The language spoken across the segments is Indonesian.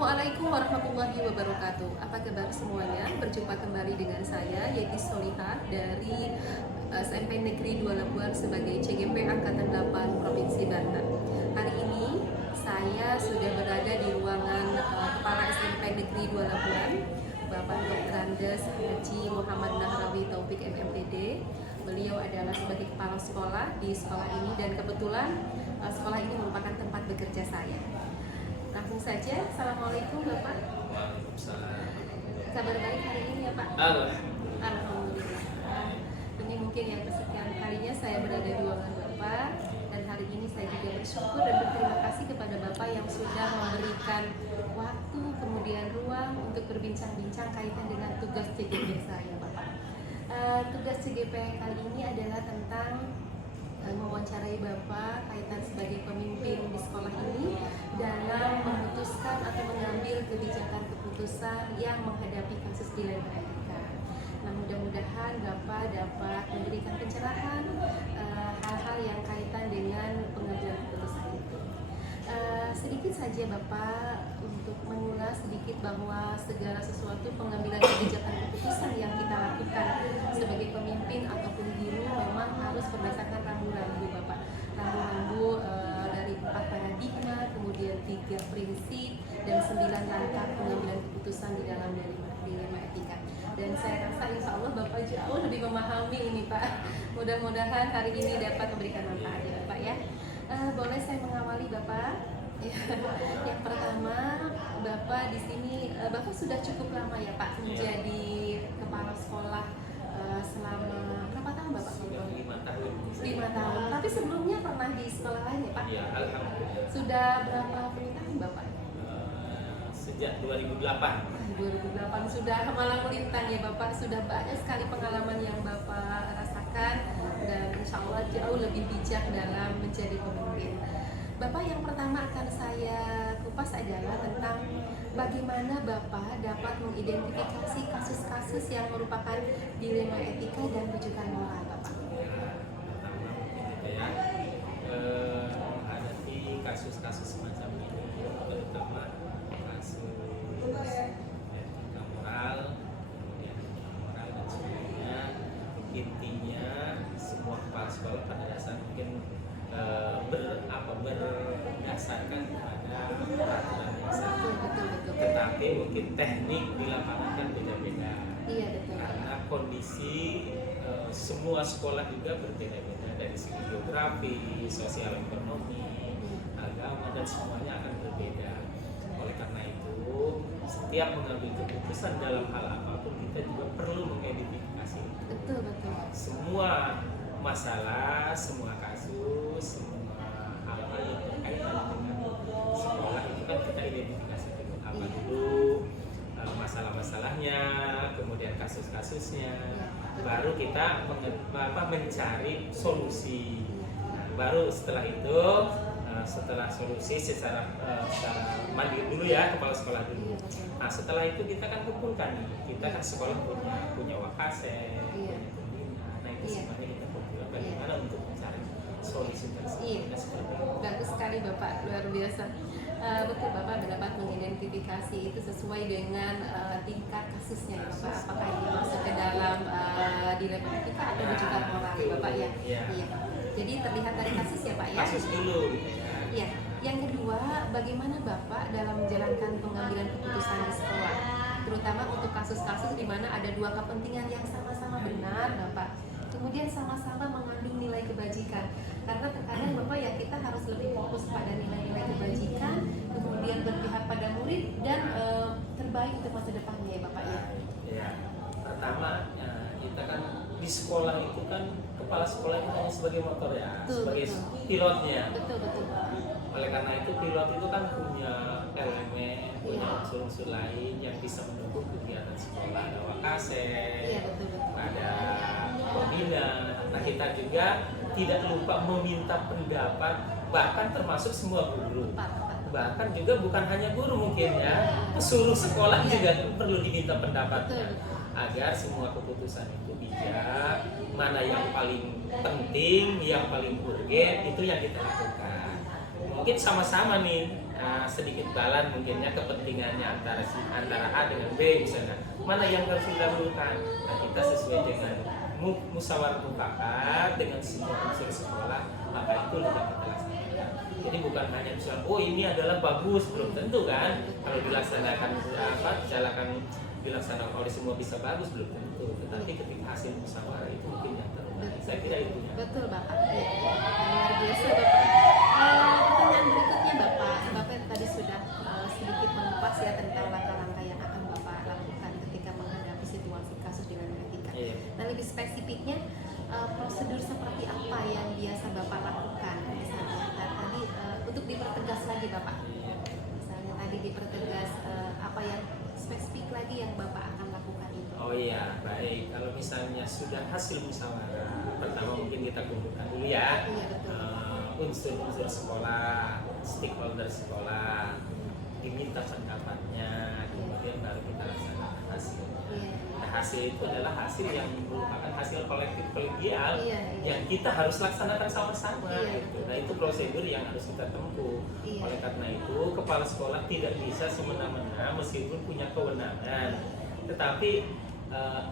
Assalamualaikum warahmatullahi wabarakatuh. Apa kabar semuanya? Berjumpa kembali dengan saya Yeti Solihah dari SMP Negeri 2 Labuan sebagai CGP Angkatan 8 Provinsi Banten. Hari ini saya sudah berada di ruangan Kepala SMP Negeri 2 Labuan, Bapak Dr. Andes Haji Muhammad Nahrawi Taufik MMPD. Beliau adalah sebagai kepala sekolah di sekolah ini dan kebetulan sekolah ini merupakan tempat bekerja saya. Langsung saja, Assalamualaikum Bapak. Waalaikumsalam. Kabar baik hari ini ya Pak? Alhamdulillah. Ini mungkin yang kesekian kalinya saya berada di ruangan Bapak, dan hari ini saya juga bersyukur dan berterima kasih kepada Bapak yang sudah memberikan waktu kemudian ruang untuk berbincang-bincang kaitan dengan tugas CGP saya Bapak. Tugas CGP kali ini adalah tentang mewawancarai Bapak kaitan sebagai pemimpin di sekolah ini dalam memutuskan atau mengambil kebijakan-keputusan yang menghadapi kasus dilema etika. Nah, mudah-mudahan Bapak dapat memberikan pencerahan hal-hal yang kaitan dengan pengambilan keputusan itu. Sedikit saja Bapak untuk mengulas sedikit bahwa segala sesuatu pengambilan kebijakan keputusan yang kita lakukan sebagai pemimpin ataupun guru memang harus berdasarkan rambu-rambu Bapak. Rambu-rambu dari 4 paradigma, kemudian 3 prinsip dan 9 langkah pengambilan keputusan di dalam dilema etika. Dan saya rasa insya Allah Bapak jauh lebih memahami ini Pak. Mudah-mudahan hari ini dapat memberikan manfaat ya Bapak ya. Boleh saya mengawali Bapak? Ya. Yang pertama, Bapak di sini Bapak sudah cukup lama ya Pak menjadi kepala sekolah selama berapa tahun Bapak? 5 tahun. 5 tahun. Tapi sebelumnya pernah di sekolah lain ya Pak? Iya, alhamdulillah. Sudah berapa puluh tahun Bapak? Sejak 2008. 2008 sudah malang melintang ya Bapak, sudah banyak sekali pengalaman yang Bapak rasakan dan insya Allah jauh lebih bijak dalam menjadi pemimpin. Bapak, yang pertama akan saya kupas adalah tentang bagaimana Bapak dapat mengidentifikasi kasus-kasus yang merupakan dilema etika dan rujukan moral Bapak. Pertama mungkin ya, menghadapi kasus-kasus semacam ini, terutama kasus etika moral, kemudian etika moral dan sebagainya. Intinya semua kepala sekolah pada dasarnya mungkin berdasarkan pada peraturan yang sama. Betul. Tetapi mungkin teknik di lapangan kan beda-beda. Iya betul. Karena kondisi semua sekolah juga berbeda-beda dari segi geografi, sosial ekonomi, agama dan semuanya akan berbeda. Oleh karena itu, setiap mengambil keputusan dalam hal apapun kita juga perlu mengidentifikasi. Betul. Semua masalah, semua kasus, semua hal-hal yang berkaitan dengan sekolah itu kan kita identifikasi dulu apa dulu masalah-masalahnya, kemudian kasus-kasusnya, baru kita mencari solusi. Nah, baru setelah itu, setelah solusi secara mandiri dulu ya, kepala sekolah dulu. Nah, setelah itu kita kan kumpulkan nih, kita kan sekolah punya wakasek, punya pembina. Nah, itu semuanya kita kumpulkan bagaimana untuk mencari solusi tersebut. Nah, seperti itu. Bagus sekali Bapak, luar biasa. Betul, Bapak dapat mengidentifikasi itu sesuai dengan tingkat kasusnya ya Bapak. Apakah ini masuk ke dalam dilema etika atau rujukan moral ya Bapak ya? Iya. Jadi terlihat dari kasus ya Pak ya? Kasus dulu gitu ya. Iya. Yang kedua, bagaimana Bapak dalam menjalankan pengambilan keputusan di sekolah? Terutama untuk kasus-kasus di mana ada 2 kepentingan yang sama-sama benar Bapak, kemudian sama-sama mengandung nilai kebajikan. Karena terkadang Bapak ya, kita harus lebih fokus pada nilai-nilai kebajikan, kemudian berpihak pada murid dan terbaik untuk masa depannya ya Bapak ya. Ya, pertama kita kan di sekolah itu kan kepala sekolah itu hanya sebagai motor ya, sebagai pilotnya. Betul. Oleh karena itu pilot itu kan punya elemen, punya unsur-unsur lain yang bisa mendukung kegiatan sekolah. Ada wakasek, ada pembina. Nah, kita juga tidak lupa meminta pendapat, bahkan termasuk semua guru. Bahkan juga bukan hanya guru mungkin ya, seluruh sekolah juga perlu diminta pendapatnya agar semua keputusan itu bijak, mana yang paling penting, yang paling urgen itu yang kita lakukan. Mungkin sama-sama nih sedikit balan mungkinnya kepentingannya antara A dengan B misalnya, mana yang harus didahulukan. Nah, kita sesuai dengan musyawarah mufakat dengan semua unsur sekolah, maka itu yang kita laksanakan. Jadi bukan hanya misalnya, oh ini adalah bagus, belum tentu kan. Kalau dilaksanakan dilaksanakan oleh semua bisa bagus, belum tentu. Tetapi ketika hasil musyawarah itu mungkin yang terbaik. Saya kira itu ya. Betul Bapak. Ya. Luar biasa Bapak. Pertanyaan berikutnya Bapak tadi sudah sedikit mengupas ya tentang langkah-langkah yang akan Bapak lakukan ketika menghadapi situasi kasus di dalam etika. Iya. Nah, lebih spesifiknya prosedur seperti apa yang biasa Bapak lakukan misalnya tadi untuk dipertegas lagi Bapak. Misalnya tadi dipertegas apa yang spesifik lagi yang Bapak akan lakukan itu. Oh iya, baik. Kalau misalnya sudah hasil musyawarah, pertama mungkin kita kumpulkan dulu ya. Iya, betul. Unsur-unsur sekolah, stakeholder sekolah, diminta pendapatnya, kemudian baru kita laksanakan hasilnya. Iya. Nah, hasil itu adalah hasil yang merupakan hasil kolektif kolegial Iya. yang kita harus laksanakan sama-sama. Iya. Gitu. Nah, itu prosedur yang harus kita tempuh. Iya. Oleh karena itu, kepala sekolah tidak bisa semena-mena meskipun punya kewenangan. Tetapi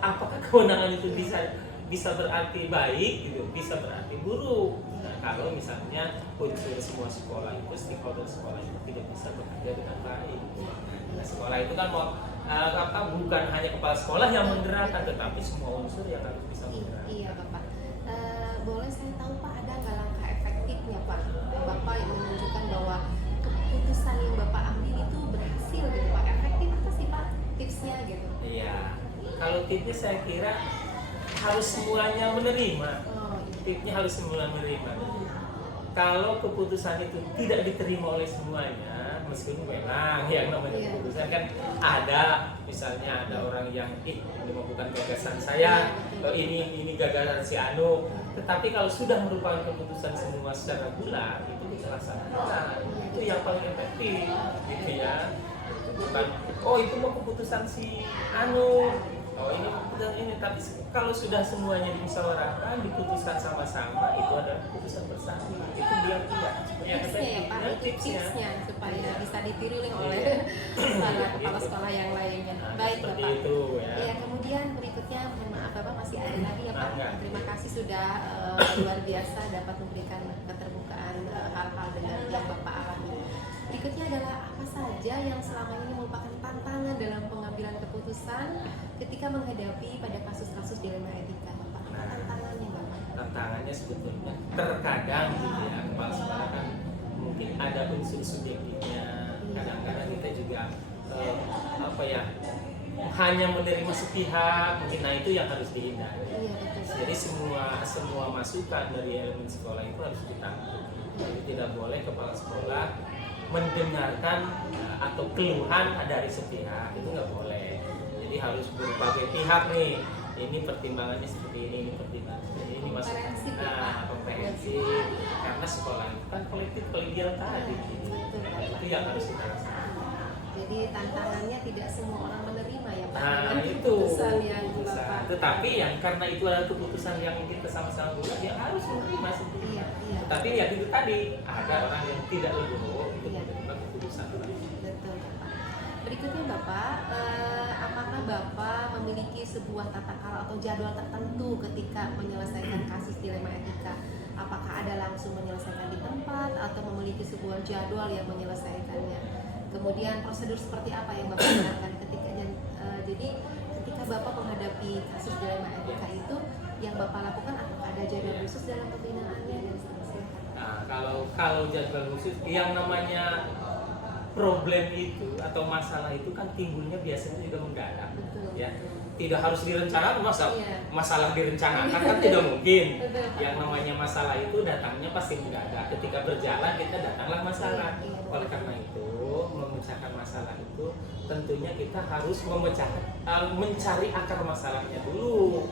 apakah kewenangan itu bisa berarti baik gitu, bisa berarti buruk. Nah, kalau misalnya unsur semua sekolah itu, stakeholder sekolah itu tidak bisa bekerja dengan baik. Nah, sekolah itu kan bukan hanya kepala sekolah yang menggerakkan, tetapi semua unsur yang harus bisa menggerakkan. Iya Bapak. Boleh saya tahu Pak ada nggak langkah efektifnya Pak? Bapak yang menunjukkan bahwa keputusan yang Bapak ambil itu berhasil gitu Pak. Efektif apa sih Pak tipsnya gitu? Iya. Kalau tipsnya saya kira harus semuanya menerima. Oh, iya. Tipsnya harus semua menerima. Kalau keputusan itu tidak diterima oleh semuanya, meskipun memang yang namanya Iya. keputusan kan ada, misalnya ada orang yang ini bukan gagasan saya, atau ini gagasan si Anu. Tetapi kalau sudah merupakan keputusan semua secara bulat, itu kita laksanakan. Itu yang paling efektif, gitu ya. Bukan, oh itu mau keputusan si Anu, oh ini keputusan ini. Tapi kalau sudah semuanya dimusyawarahkan, diputuskan sama-sama, itu adalah keputusan bersama. Itu dia tidak. Tipsnya ya Pak, itu tipsnya supaya bisa ditiru oleh para kepala sekolah yang lainnya. Nah, Baik seperti Bapak. itu ya. Ya, kemudian berikutnya, mohon maaf Bapak masih ada lagi ya Pak. Enggak. Terima kasih sudah luar biasa dapat memberikan keterbukaan hal-hal dengan yang Bapak alami. Berikutnya adalah apa saja yang selama ini merupakan tantangan dalam pengambilan keputusan ketika menghadapi pada kasus-kasus dilema etika Bapak. Apa tantangannya Bapak? Tantangannya sebetulnya terkadang gitu ya, kepala sekolah kan mungkin ada unsur subjektifnya. Kadang-kadang kita juga hanya menerima sepihak, mungkin. Nah itu yang harus dihindari. Iya, betul. Jadi semua masukan dari elemen sekolah itu harus ditangkap. Jadi tidak boleh kepala sekolah mendengarkan atau keluhan dari sepihak, itu nggak boleh. Jadi harus berbagai pihak nih. Ini pertimbangannya seperti ini pertimbangannya seperti ini, masukan komprehensif. Karena sekolah itu kan kolektif kolegial tadi. Gitu. Itu yang harus kita laksanakan. Jadi tantangannya tidak semua orang menerima ya Pak. Nah dengan itu keputusan yang keputusan. Bapak. Tetapi yang karena itu adalah keputusan yang kita sama-sama buat, yang harus menerima seperti itu. Iya. Tapi ya itu tadi ada orang yang tidak legowo itu Iya. menerima keputusan orang. Betul Bapak. Berikutnya Bapak, apakah Bapak memiliki sebuah tata cara atau jadwal tertentu ketika menyelesaikan kasus dilema etika? Apakah ada langsung menyelesaikan di tempat atau memiliki sebuah jadwal yang menyelesaikannya? Kemudian prosedur seperti apa yang Bapak gunakan jadi ketika Bapak menghadapi kasus dilema etika itu yang Bapak lakukan, apakah ada jadwal khusus dalam pembinaannya dan seterusnya? Nah, kalau jadwal khusus, yang namanya problem itu atau masalah itu kan timbulnya biasanya juga mendadak. Betul. Ya, tidak harus direncanakan. Iya. Masalah direncanakan kan tidak mungkin. Betul. Yang namanya masalah itu datangnya pasti mendadak. Ketika berjalan kita datanglah masalah. Iya. Oleh karena itu memecahkan masalah itu tentunya kita harus mencari akar masalahnya dulu.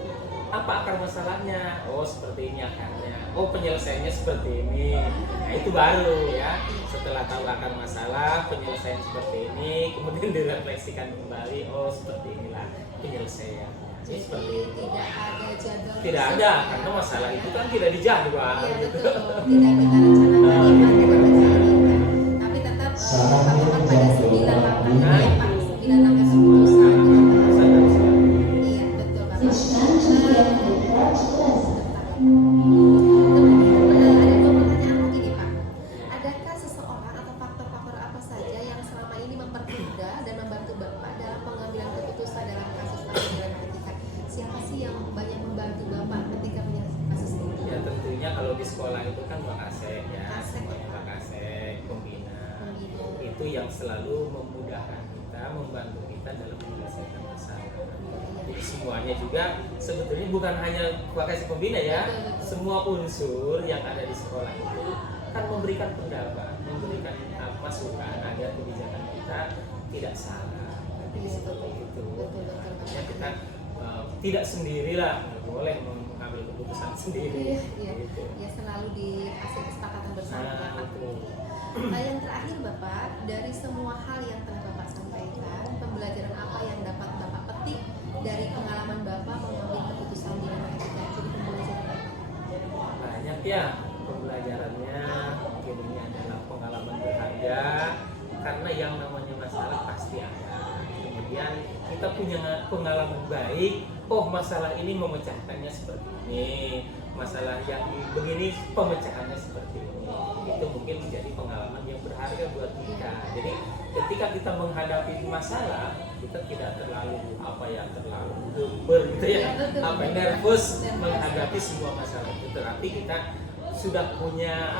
Apa akar masalahnya? Oh seperti ini akarnya. Oh penyelesaiannya seperti ini. Nah itu baru ya. Setelah tahu akar masalah, penyelesaian seperti ini, kemudian direfleksikan kembali. Oh seperti inilah penyelesaian. Jadi tidak ada jadwal. Tidak ada, karena masalah itu kan tidak dijadwal. Iya betul. Tidak kita rencanakan, tidak kita rencanakan. Tapi tetap dipatokan pada 9 langkah itu ya Pak, 9 langkah keputusan gitu Pak. Keputusan dari sekolah. Iya betul Bapak. Kemudian ada 2 pertanyaan lagi nih Pak. Adakah seseorang atau faktor-faktor apa saja yang selama ini mempermudah dan membantu Bapak dalam pengambilan keputusan dalam kasus pelanggaran etika? Siapa sih yang banyak membantu Bapak ketika menyelesaikan kasus ini? Ya tentunya kalau di sekolah itu kan Bang Asep ya, Asep. semuanya Bang Asep, pembina. Pembina. Itu yang selalu memudahkan kita, membantu kita dalam menyelesaikan masalah. Jadi semuanya juga sebetulnya bukan hanya Bang Asep pembina ya, semua unsur yang ada di sekolah itu kan memberikan pendapat, memberikan masukan agar kebijakan kita tidak salah. Jadi seperti itu. Makanya kita tidak sendirilah, nggak boleh mengambil keputusan sendiri. Iya, Gitu. ya selalu dikasih kesepakatan bersama ya Pak. Betul. Nah yang terakhir Bapak, dari semua hal yang telah Bapak sampaikan, pembelajaran apa yang dapat Bapak petik dari pengalaman Bapak mengambil keputusan di dalam etika? Jadi pembelajaran apa? Banyak ya pembelajarannya, mungkin ini adalah pengalaman berharga karena yang namanya masalah pasti ada. Kemudian kita punya pengalaman baik, oh masalah ini memecahkannya seperti ini, masalah yang begini pemecahannya seperti ini. Itu mungkin menjadi pengalaman yang berharga buat kita. Jadi ketika kita menghadapi masalah, kita tidak terlalu terlalu geber gitu ya, nervous menghadapi semua masalah itu. Tetapi kita sudah punya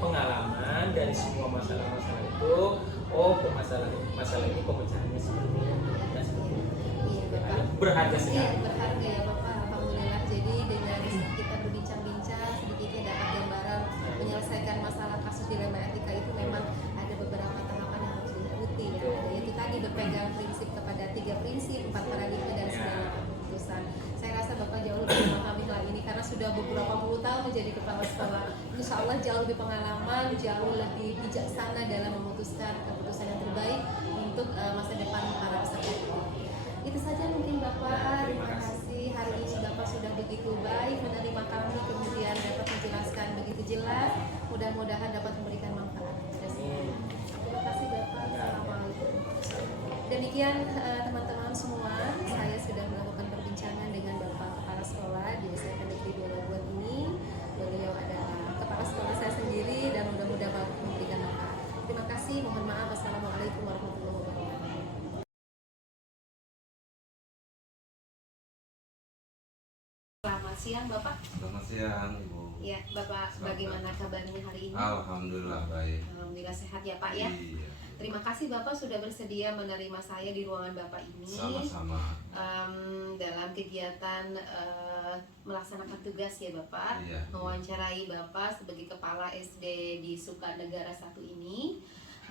pengalaman dari semua masalah-masalah itu. Oh, masalah ini pemecahannya seperti ini. Ya, seperti itu. Iya Bapak. Berharga sekali. Iya berharga ya Bapak. Alhamdulillah. Jadi dengan kita berbincang-bincang sedikitnya dapat gambaran menyelesaikan masalah kasus dilema etika itu memang ada beberapa tahapan yang harus diikuti ya. Yaitu tadi berpegang prinsip kepada 3 prinsip, 4 paradigma dan 9 keputusan. Saya rasa Bapak jauh lebih memahami hal ini karena sudah beberapa puluh tahun menjadi kepala sekolah. Insya Allah jauh lebih pengalaman, jauh lebih bijaksana dalam memutuskan keputusan yang terbaik untuk masa depan para peserta didik. Itu saja mungkin Bapak. Terima kasih hari ini Bapak sudah begitu baik menerima kami, kemudian dapat menjelaskan begitu jelas. Mudah-mudahan dapat memberikan manfaat kepada semua. Terima kasih Bapak. Assalamualaikum. Demikian teman-teman semua, saya sudah melakukan perbincangan dengan Bapak Kepala Sekolah di SMP Negeri 2 Labuan ini. Beliau adalah kepala sekolah saya sendiri dan mudah-mudahan memberikan manfaat. Terima kasih. Mohon maaf. Wassalamualaikum warahmatullahi wabarakatuh. Selamat siang Bapak. Selamat siang Ibu. Ya Bapak, bagaimana kabarnya hari ini? Alhamdulillah baik. Alhamdulillah sehat ya Pak ya. Iya. Terima kasih Bapak sudah bersedia menerima saya di ruangan Bapak ini. Sama-sama. Dalam kegiatan melaksanakan tugas ya Bapak, Iya. mewawancarai Bapak sebagai kepala SD di Sukanegara 1 ini.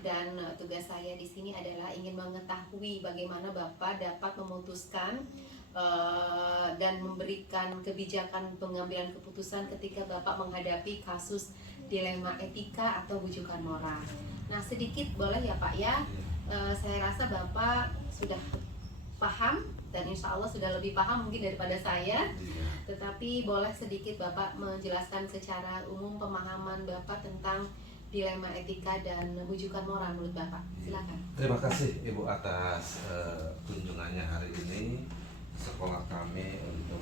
Dan tugas saya di sini adalah ingin mengetahui bagaimana Bapak dapat memutuskan dan memberikan kebijakan pengambilan keputusan ketika Bapak menghadapi kasus dilema etika atau rujukan moral. Nah sedikit boleh ya Pak ya, saya rasa Bapak sudah paham dan insya Allah sudah lebih paham mungkin daripada saya. Iya. Tetapi boleh sedikit Bapak menjelaskan secara umum pemahaman Bapak tentang dilema etika dan rujukan moral menurut Bapak. Silakan. Terima kasih Ibu atas kunjungannya hari ini sekolah kami untuk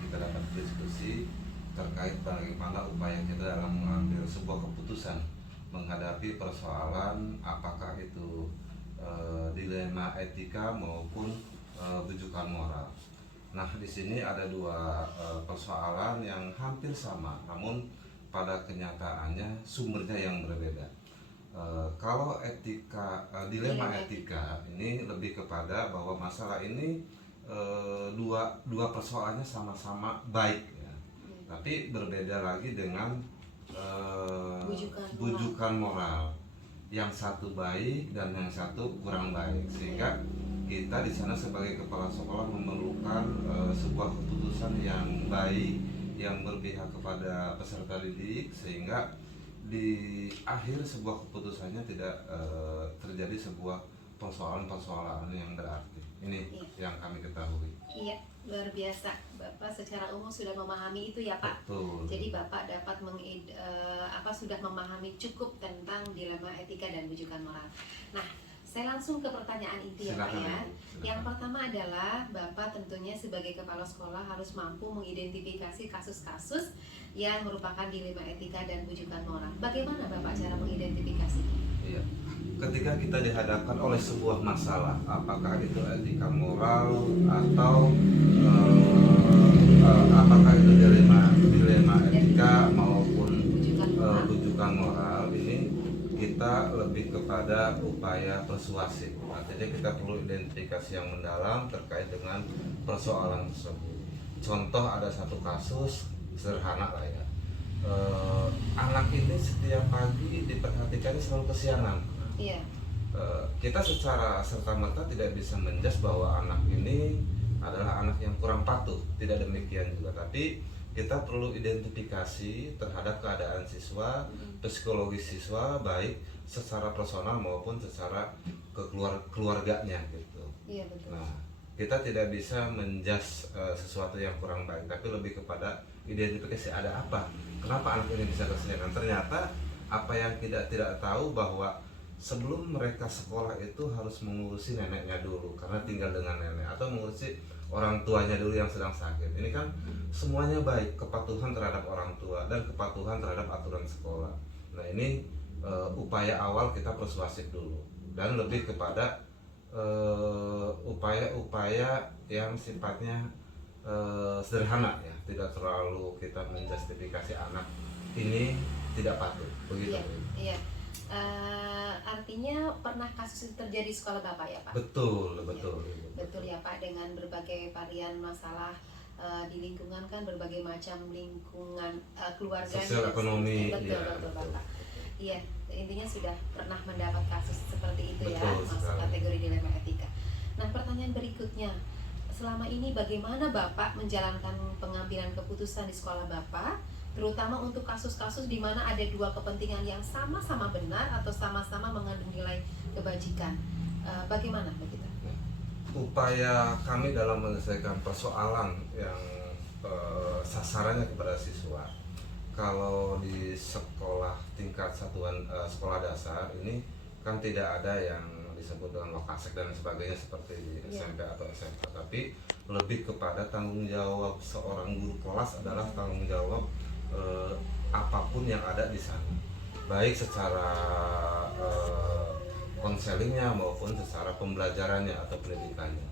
kita dapat diskusi terkait bagaimana upaya kita dalam mengambil sebuah keputusan menghadapi persoalan apakah itu dilema etika maupun rujukan moral. Nah, di sini ada 2 persoalan yang hampir sama, namun pada kenyataannya sumbernya yang berbeda. Kalau dilema etika ini lebih kepada bahwa masalah ini dua persoalannya sama-sama baik ya. Tapi berbeda lagi dengan bujukan moral. Yang satu baik dan yang satu kurang baik, sehingga kita di sana sebagai kepala sekolah memerlukan sebuah keputusan yang baik yang berpihak kepada peserta didik sehingga di akhir sebuah keputusannya tidak terjadi sebuah persoalan-persoalan yang berarti. Ini Iya. yang kami ketahui. Iya, luar biasa. Bapak secara umum sudah memahami itu ya Pak. Betul. Jadi Bapak dapat sudah memahami cukup tentang dilema etika dan bujukan moral. Nah, saya langsung ke pertanyaan inti ya Pak Silakan, ya. Ibu. Silakan. Yang pertama adalah Bapak tentunya sebagai kepala sekolah harus mampu mengidentifikasi kasus-kasus yang merupakan dilema etika dan bujukan moral. Bagaimana Bapak cara mengidentifikasi? Iya. Ketika kita dihadapkan oleh sebuah masalah, apakah itu etika moral atau apakah itu dilema etika maupun bujukan moral, ini kita lebih kepada upaya persuasif. Artinya kita perlu identifikasi yang mendalam terkait dengan persoalan tersebut. Contoh, ada satu kasus sederhana lah ya. Anak ini setiap pagi diperhatikannya selalu kesiangan. Iya. Kita secara serta-merta tidak bisa menjudge bahwa anak ini adalah anak yang kurang patuh, tidak demikian juga. Tapi kita perlu identifikasi terhadap keadaan siswa, psikologis siswa, baik secara personal maupun secara keluarganya gitu. Iya betul. Nah, kita tidak bisa menjudge sesuatu yang kurang baik, tapi lebih kepada identifikasi ada apa, kenapa anak ini bisa kesiangan. Ternyata apa yang kita tidak tahu bahwa sebelum mereka sekolah itu harus mengurusi neneknya dulu karena tinggal dengan nenek, atau mengurusi orang tuanya dulu yang sedang sakit. Ini kan semuanya baik, kepatuhan terhadap orang tua dan kepatuhan terhadap aturan sekolah. Nah, ini upaya awal kita persuasif dulu, dan lebih kepada upaya-upaya yang sifatnya sederhana ya, tidak terlalu kita menjustifikasi anak ini tidak patuh begitu. Iya, iya. Artinya pernah kasus itu terjadi di sekolah Bapak ya Pak? Betul, betul. Betul ya Pak, dengan berbagai varian masalah di lingkungan kan, berbagai macam lingkungan keluarga, sosial ekonomi. betul, Ya, betul Bapak. Iya, intinya sudah pernah mendapat kasus seperti itu. Betul, ya, masuk sekali. kategori dilema etika. Nah, pertanyaan berikutnya, selama ini bagaimana Bapak menjalankan pengambilan keputusan di sekolah Bapak, terutama untuk kasus-kasus di mana ada dua kepentingan yang sama-sama benar atau sama-sama mengandung nilai kebajikan? Bagaimana begitu? Upaya kami dalam menyelesaikan persoalan yang sasarannya kepada siswa. Kalau di sekolah tingkat satuan sekolah dasar ini kan tidak ada yang disebut dengan lokasek dan sebagainya seperti di SMP atau SMA, tapi lebih kepada tanggung jawab seorang guru kelas adalah tanggung jawab apapun yang ada di sana, baik secara konselingnya maupun secara pembelajarannya atau pendidikannya.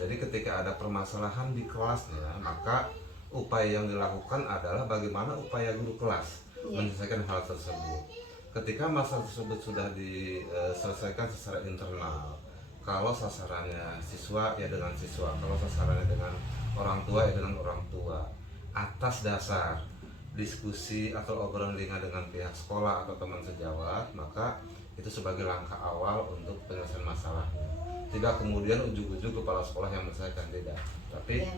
Jadi ketika ada permasalahan di kelasnya, maka upaya yang dilakukan adalah bagaimana upaya guru kelas menyelesaikan hal tersebut. Ketika masalah tersebut sudah diselesaikan secara internal, kalau sasarannya siswa ya dengan siswa, kalau sasarannya dengan orang tua ya dengan orang tua, atas dasar diskusi atau obrolan ringan dengan pihak sekolah atau teman sejawat, maka itu sebagai langkah awal untuk penyelesaian masalahnya. Tidak kemudian ujug-ujug kepala sekolah yang menyelesaikan, tidak, tapi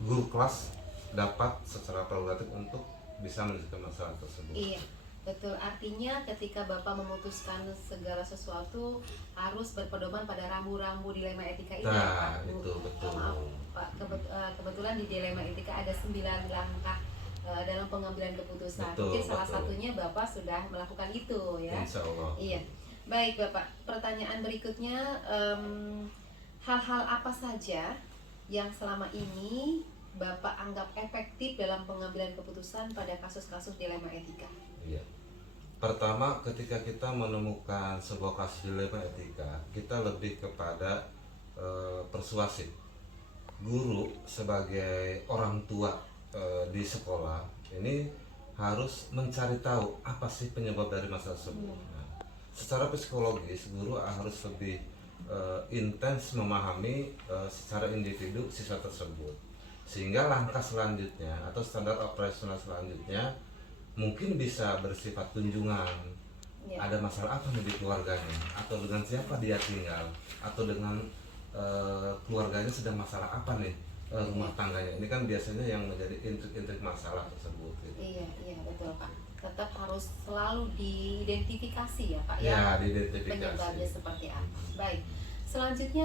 guru kelas dapat secara prerogatif untuk bisa menyelesaikan masalah tersebut. Iya, betul. Artinya ketika Bapak memutuskan segala sesuatu harus berpedoman pada rambu-rambu dilema etika ini ya Pak? Itu betul. Maaf Pak, kebetulan di dilema etika ada 9 langkah dalam pengambilan keputusan. Betul, Mungkin salah betul. satunya Bapak sudah melakukan itu ya. Insya Allah. Iya. Baik Bapak, pertanyaan berikutnya, hal-hal apa saja yang selama ini Bapak anggap efektif dalam pengambilan keputusan pada kasus-kasus dilema etika? Iya. Pertama, ketika kita menemukan sebuah kasus dilema etika, kita lebih kepada persuasif. Guru sebagai orang tua di sekolah ini harus mencari tahu apa sih penyebab dari masalah tersebut. Nah, secara psikologis, guru harus lebih intens memahami secara individu siswa tersebut, sehingga langkah selanjutnya atau standar operasional selanjutnya mungkin bisa bersifat kunjungan. Ada masalah apa nih di keluarganya, atau dengan siapa dia tinggal, atau dengan keluarganya sedang masalah apa nih rumah tangganya. Ini kan biasanya yang menjadi intrik-intrik masalah tersebut gitu. Iya betul Pak. Tetap harus selalu diidentifikasi ya Pak Ya, diidentifikasi. penyebabnya seperti apa. Baik. Selanjutnya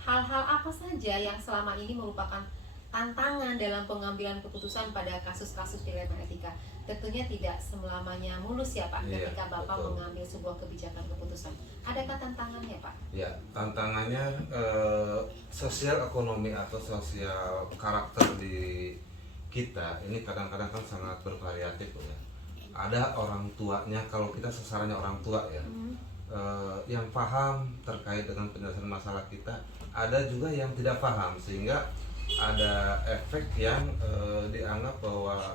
hal-hal apa saja yang selama ini merupakan tantangan dalam pengambilan keputusan pada kasus-kasus dilema etika? Tentunya tidak selamanya mulus ya Pak, Iya, ketika Bapak betul. mengambil sebuah kebijakan keputusan. Adakah tantangannya Pak? Ya, tantangannya sosial ekonomi atau sosial karakter di kita ini kadang-kadang kan sangat bervariatif ya. Ada orang tuanya, kalau kita sasarannya orang tua ya, yang paham terkait dengan penyelesaian masalah kita. Ada juga yang tidak paham, sehingga ada efek yang dianggap bahwa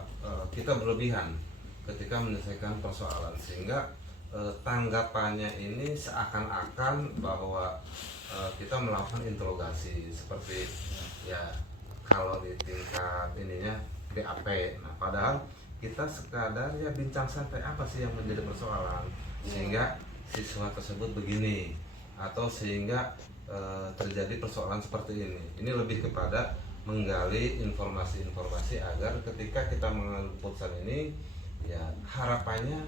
kita berlebihan ketika menyelesaikan persoalan, sehingga tanggapannya ini seakan-akan bahwa kita melakukan interogasi seperti ya kalau di tingkat ininya BAP. Nah, padahal kita sekadar ya bincang santai apa sih yang menjadi persoalan sehingga siswa tersebut begini, atau sehingga terjadi persoalan seperti ini. Ini lebih kepada menggali informasi-informasi agar ketika kita mengambil keputusan ini ya harapannya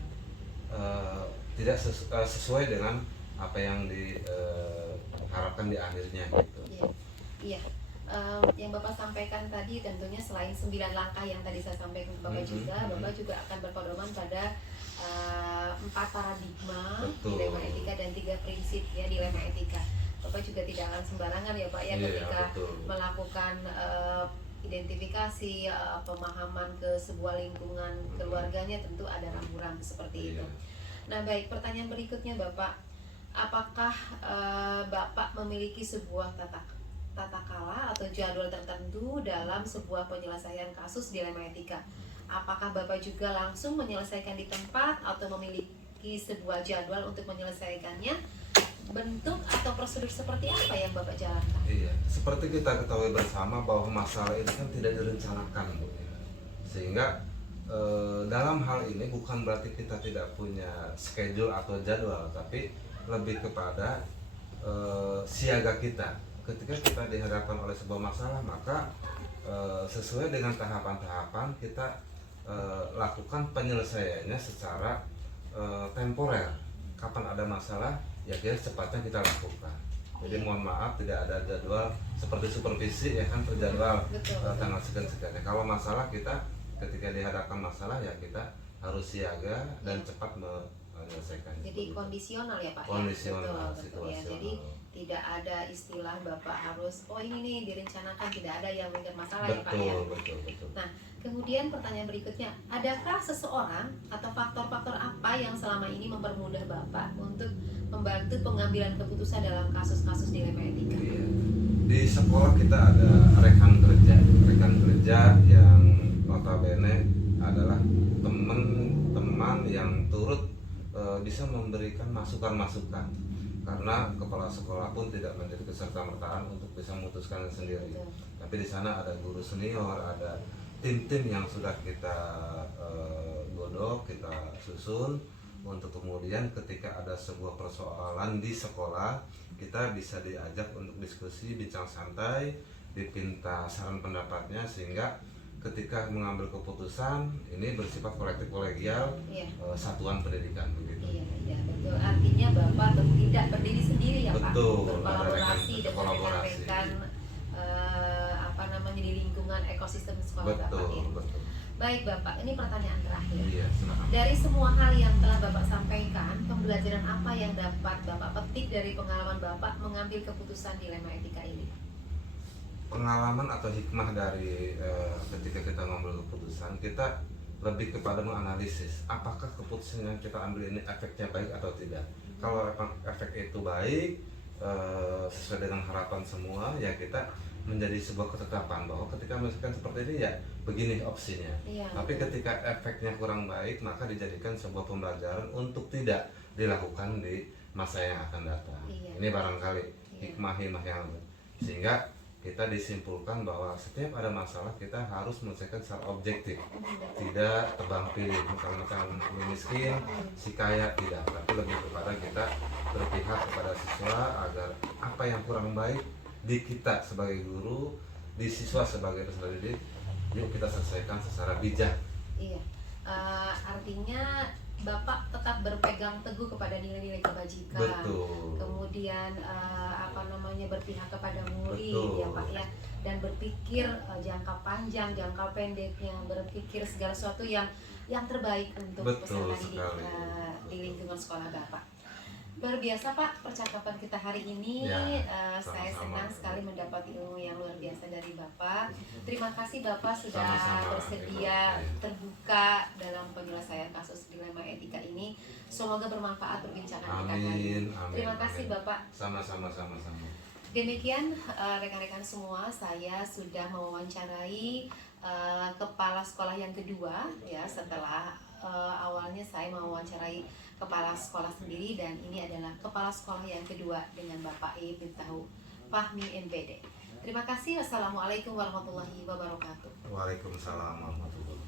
tidak sesuai dengan apa yang diharapkan di akhirnya gitu. Iya, iya. Yang Bapak sampaikan tadi tentunya selain 9 langkah yang tadi saya sampaikan ke Bapak juga, Bapak juga akan berpedoman pada 4 paradigma Betul. dilema etika dan 3 prinsip ya dilema etika. Bapak juga tidak akan sembarangan ya Pak ya Iya, ketika betul. melakukan identifikasi pemahaman ke sebuah lingkungan keluarganya, tentu ada rambu-rambu seperti itu. Iya. Nah baik, pertanyaan berikutnya Bapak, apakah Bapak memiliki sebuah tata kala atau jadwal tertentu dalam sebuah penyelesaian kasus dilema etika? Apakah Bapak juga langsung menyelesaikan di tempat atau memiliki sebuah jadwal untuk menyelesaikannya? Bentuk atau prosedur seperti apa yang Bapak jalankan? Iya, seperti kita ketahui bersama bahwa masalah ini kan tidak direncanakan, Bu. Sehingga dalam hal ini bukan berarti kita tidak punya schedule atau jadwal, tapi lebih kepada siaga kita. Ketika kita dihadapkan oleh sebuah masalah, maka sesuai dengan tahapan-tahapan kita lakukan penyelesaiannya secara temporer. Kapan ada masalah, ya kita cepatnya kita lakukan. Jadi mohon maaf tidak ada jadwal seperti supervisi ya kan terjadwal tanggal sekian-sekian. Kalau masalah kita ketika dihadapkan masalah ya kita harus siaga dan cepat menyelesaikan. Jadi kondisional ya Pak kondisional, ya? Betul ya. Jadi tidak ada istilah Bapak harus ini nih direncanakan, tidak ada yang menjadi masalah ya Pak ya. Betul. Nah, kemudian pertanyaan berikutnya, adakah seseorang atau faktor-faktor apa yang selama ini mempermudah Bapak untuk membantu pengambilan keputusan dalam kasus-kasus dilema etika? Iya. Di sekolah kita ada rekan kerja yang notabene adalah teman-teman yang turut bisa memberikan masukan-masukan, karena kepala sekolah pun tidak menjadi keserta-mertaan untuk bisa memutuskan sendiri. Betul. Tapi di sana ada guru senior, ada tim-tim yang sudah kita godok, kita susun untuk kemudian ketika ada sebuah persoalan di sekolah kita bisa diajak untuk diskusi, bincang santai, dipinta saran pendapatnya, sehingga ketika mengambil keputusan ini bersifat kolektif kolegial, satuan pendidikan begitu. Iya betul. Artinya Bapak tidak berdiri sendiri ya Pak, Betul, berkolaborasi dengan kolaborasi. rekan-rekan di lingkungan ekosistem sekolah Bapak ini. Betul. Baik Bapak, ini pertanyaan terakhir. Iya, silakan. Dari semua hal yang telah Bapak sampaikan, pembelajaran apa yang dapat Bapak petik dari pengalaman Bapak mengambil keputusan dilema etika ini? Pengalaman atau hikmah dari ketika kita mengambil keputusan, kita lebih kepada menganalisis apakah keputusan yang kita ambil ini efeknya baik atau tidak. Kalau efek itu baik, sesuai dengan harapan semua, ya kita menjadi sebuah ketetapan bahwa ketika misalkan seperti ini ya begini opsinya. Tapi ketika efeknya kurang baik, maka dijadikan sebuah pembelajaran untuk tidak dilakukan di masa yang akan datang. Ini barangkali hikmah yang sehingga kita disimpulkan bahwa setiap ada masalah kita harus menyelesaikan secara objektif, tidak tebang pilih, misalkan miskin si kaya, tidak, tapi lebih kepada kita berpihak kepada siswa agar apa yang kurang baik di kita sebagai guru, di siswa sebagai peserta didik, yuk kita selesaikan secara bijak. Iya, artinya Bapak tetap berpegang teguh kepada nilai-nilai kebajikan. Betul. Kemudian namanya berpihak kepada murid. Betul. Ya Pak ya, dan berpikir jangka panjang, jangka pendeknya, berpikir segala sesuatu yang terbaik untuk Betul peserta didik sekali. di lingkungan sekolah Bapak. Luar biasa Pak percakapan kita hari ini. Ya, Saya sama-sama. senang sekali mendapat ilmu yang luar biasa dari Bapak. Terima kasih Bapak sudah Sama-sama, bersedia Ibu. terbuka dalam penyelesaian kasus dilema etika ini. Semoga bermanfaat perbincangan kita kali ini. Amin, amin. Terima kasih amin. Bapak. Sama-sama. Demikian rekan-rekan semua, saya sudah mewawancarai kepala sekolah yang kedua ya, setelah awalnya saya mewawancarai kepala sekolah sendiri, dan ini adalah kepala sekolah yang kedua dengan Bapak Miftahul Fahmi MPD. Terima kasih. Assalamualaikum warahmatullahi wabarakatuh. Waalaikumsalam warahmatullahi wabarakatuh.